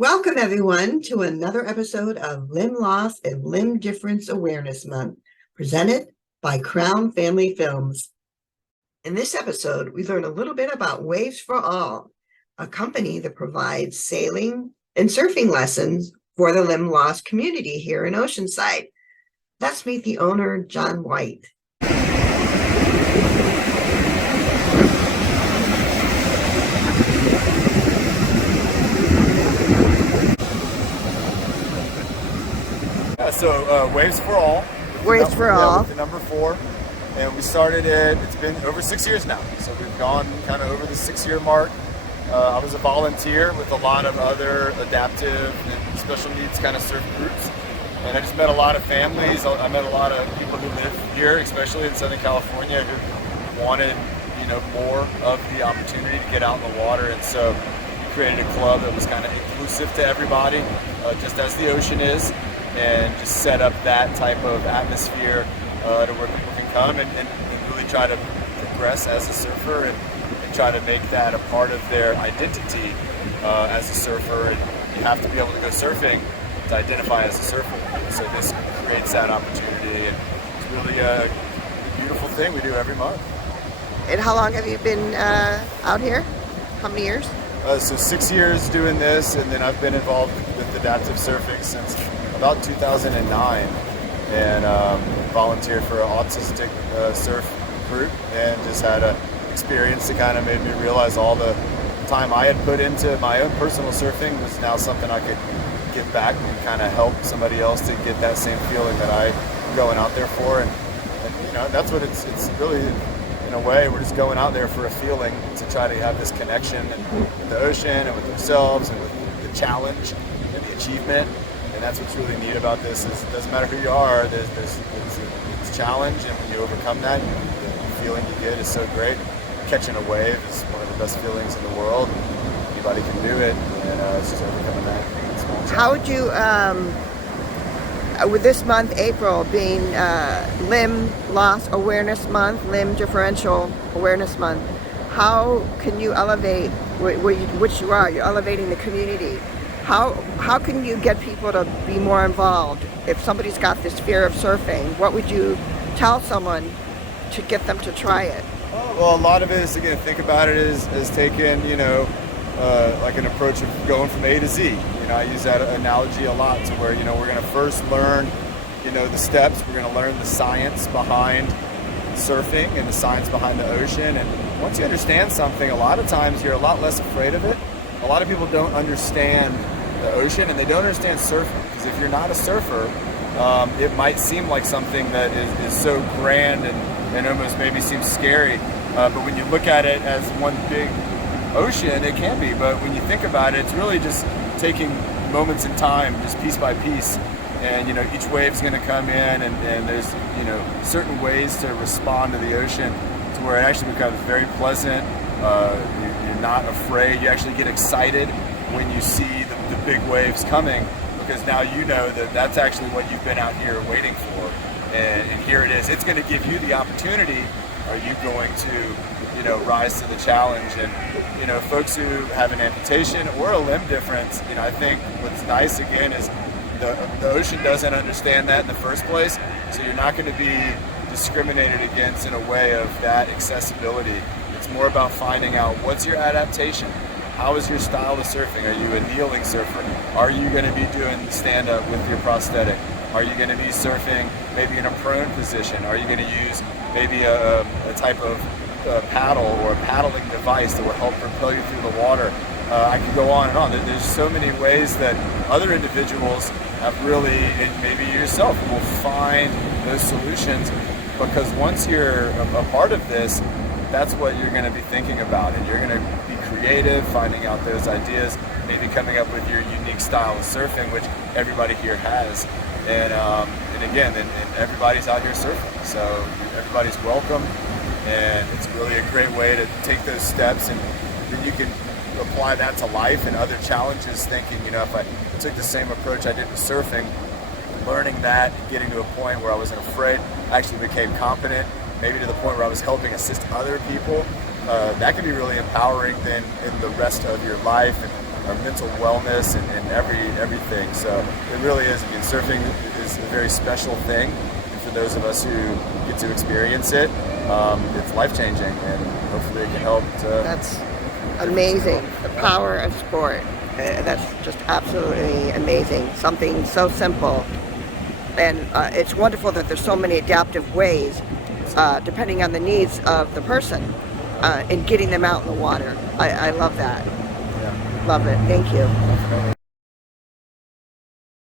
Welcome, everyone, to another episode of Limb Loss and Limb Difference Awareness Month, presented by Crown Family Films. In this episode, we learn a little bit about Waves4ALL, a company that provides sailing and surfing lessons for the limb loss community here in Oceanside. Let's meet the owner, John White. So Waves4ALL. Waves4ALL. With the number 4. And we started it, it's been over 6 years now. So we've gone kind of over the 6-year mark. I was a volunteer with a lot of other adaptive and special needs kind of surf groups. And I just met a lot of families. I met a lot of people who live here, especially in Southern California, who wanted, more of the opportunity to get out in the water. And so we created a club that was kind of inclusive to everybody, just as the ocean is. And just set up that type of atmosphere to where people can come and really try to progress as a surfer and try to make that a part of their identity as a surfer. And you have to be able to go surfing to identify as a surfer. So this creates that opportunity, and it's really a beautiful thing we do every month. And how long have you been out here? How many years? So 6 years doing this, and then I've been involved with adaptive surfing since about 2009, and volunteered for an autistic surf group, and just had an experience that kind of made me realize all the time I had put into my own personal surfing was now something I could give back and kind of help somebody else to get that same feeling that I'm going out there for. And that's what it's really, in a way, we're just going out there for a feeling to try to have this connection with the ocean and with themselves and with the challenge and the achievement. And that's what's really neat about this is it doesn't matter who you are, it's a challenge, and when you overcome that, the feeling you get is so great. Catching a wave is one of the best feelings in the world. Anybody can do it, and it's just overcoming that small challenge. How would you, with this month, April, being Limb Loss Awareness Month, Limb Differential Awareness Month, how can you elevate, which you are, you're elevating the community. How can you get people to be more involved? If somebody's got this fear of surfing, what would you tell someone to get them to try it? Well, a lot of it is, again, think about it as taking, like an approach of going from A to Z. I use that analogy a lot to where, we're going to first learn, the steps. We're going to learn the science behind surfing and the science behind the ocean. And once you understand something, a lot of times you're a lot less afraid of it. A lot of people don't understand the ocean, and they don't understand surfing, because if you're not a surfer, it might seem like something that is so grand and almost maybe seems scary, but when you look at it as one big ocean, it can be. But when you think about it, it's really just taking moments in time, just piece by piece, and each wave's going to come in, and there's certain ways to respond to the ocean to where it actually becomes very pleasant. You're not afraid. You actually get excited when you see the big waves coming, because now you know that that's actually what you've been out here waiting for, and here it is. It's going to give you the opportunity. Are you going to rise to the challenge? And folks who have an amputation or a limb difference, I think what's nice again is the ocean doesn't understand that in the first place, so you're not going to be discriminated against in a way of that accessibility. It's more about finding out what's your adaptation. How is your style of surfing? Are you a kneeling surfer? Are you going to be doing stand-up with your prosthetic? Are you going to be surfing maybe in a prone position? Are you going to use maybe a type of paddle or a paddling device that will help propel you through the water? I could go on and on. There's so many ways that other individuals have really, and maybe yourself, will find those solutions, because once you're a part of this, that's what you're going to be thinking about, and you're going to be creative, finding out those ideas, maybe coming up with your unique style of surfing, which everybody here has. And again, everybody's out here surfing, so everybody's welcome, and it's really a great way to take those steps, and then you can apply that to life and other challenges, thinking, if I took the same approach I did with surfing, learning that, getting to a point where I wasn't afraid, I actually became competent, maybe to the point where I was helping assist other people, that can be really empowering then in the rest of your life. And our mental wellness and everything. So it really is. I mean, surfing is a very special thing, and for those of us who get to experience it, it's life-changing, and hopefully it can help to... That's amazing. The power of sport. That's just absolutely amazing. Something so simple. And it's wonderful that there's so many adaptive ways, depending on the needs of the person, in getting them out in the water. I love that. Yeah. Love it. Thank you.